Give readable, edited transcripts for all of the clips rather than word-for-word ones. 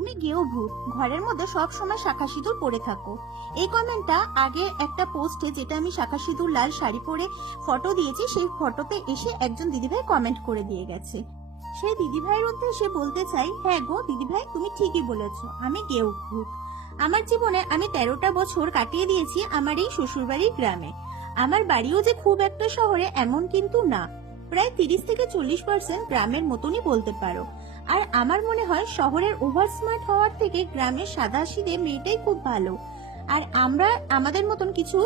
তুমি গেও ভূত, ঘরের মধ্যে সব সময় শাঁখা সিঁদুর পরে থাকো। এই কমেন্টটা আগে একটা পোস্টে, যেটা আমি শাঁখা সিঁদুর লাল শাড়ি পরে ফটো দিয়েছি, সেই ফটোতে এসে একজন দিদিভাই কমেন্ট করে দিয়ে গেছে। সেই দিদিভাইয়ের উদ্দেশ্যে বলতে চাই, হ্যাঁ গো দিদিভাই, তুমি ঠিকই বলেছো, আমি গেও ভূত। আমার জীবনে আমি 13টা বছর কাটিয়ে দিয়েছি আমার এই শ্বশুরবাড়ির গ্রামে। আমার বাড়িও যে খুব একটা শহরে এমন কিন্তু না, প্রায় 30 থেকে 40% গ্রামের মতনই বলতে পারো। আর আমার মনে হয় শহরের ওভার স্মার্ট হওয়ার থেকে গ্রামের সাদাসিধে মেয়েটাই খুব ভালো। আর আমরা আমাদের মতন কিছু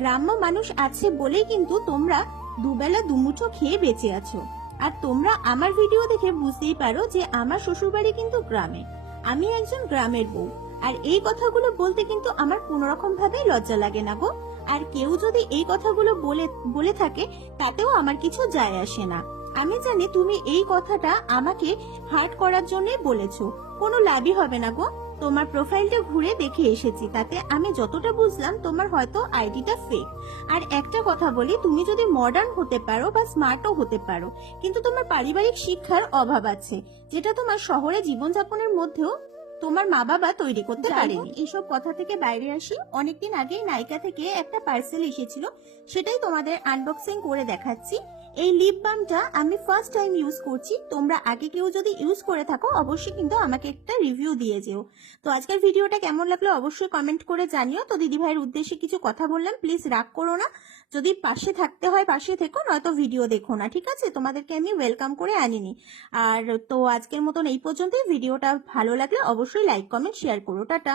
গ্রাম্য মানুষ আছে বলেই কিন্তু তোমরা দুবেলা দুমুঠো খেয়ে বেঁচে আছো। আর তোমরা আমার ভিডিও দেখে বুঝতেই পারো যে আমার শ্বশুরবাড়ি কিন্তু গ্রামে, আমি একজন গ্রামের বউ। আর এই কথাগুলো বলতে কিন্তু আমার কোন রকম ভাবে লজ্জা লাগে না গো। আর কেউ যদি এই কথাগুলো বলে থাকে, তাতেও আমার কিছু যায় আসে না। আমি জানি তুমি এই কথাটা আমাকে হার্ট করার জন্যই বলেছো, কোনো লাভই হবে না গো। তোমার প্রোফাইলটা ঘুরে দেখে এসেছি, তাতে আমি যতটা বুঝলাম তোমার হয়তো আইডিটা ফেক। আর একটা কথা বলি, তুমি যদি মডার্ন হতে পারো বা স্মার্টও হতে পারো, কিন্তু তোমার পারিবারিক শিক্ষার অভাব আছে, যেটা তোমার শহরে জীবনযাপনের মধ্যেও তোমার মা বাবা তৈরি করতে পারেনি। এসব কথা থেকে বাইরে আসি। অনেকদিন আগেই নাইকা থেকে একটা পার্সেল এসেছিল, সেটাই তোমাদের আনবক্সিং করে দেখাচ্ছি। এই লিপ বামটা আমি ফার্স্ট টাইম ইউজ করছি। তোমরা আগে কেউ যদি ইউজ করে থাকো, অবশ্যই কিন্তু আমাকে একটা রিভিউ দিয়ে যেও। তো আজকের ভিডিওটা কেমন লাগলো অবশ্যই কমেন্ট করে জানিও। তো দিদি ভাইয়ের উদ্দেশ্যে কিছু কথা বললাম, প্লিজ রাগ করো না। যদি পাশে থাকতে হয় পাশে থেকো, নয়তো ভিডিও দেখো না, ঠিক আছে? তোমাদেরকে আমি ওয়েলকাম করে আনিনি। আর তো আজকের মতন এই পর্যন্তই। ভিডিওটা ভালো লাগলে অবশ্যই লাইক কমেন্ট শেয়ার করো। টাটা।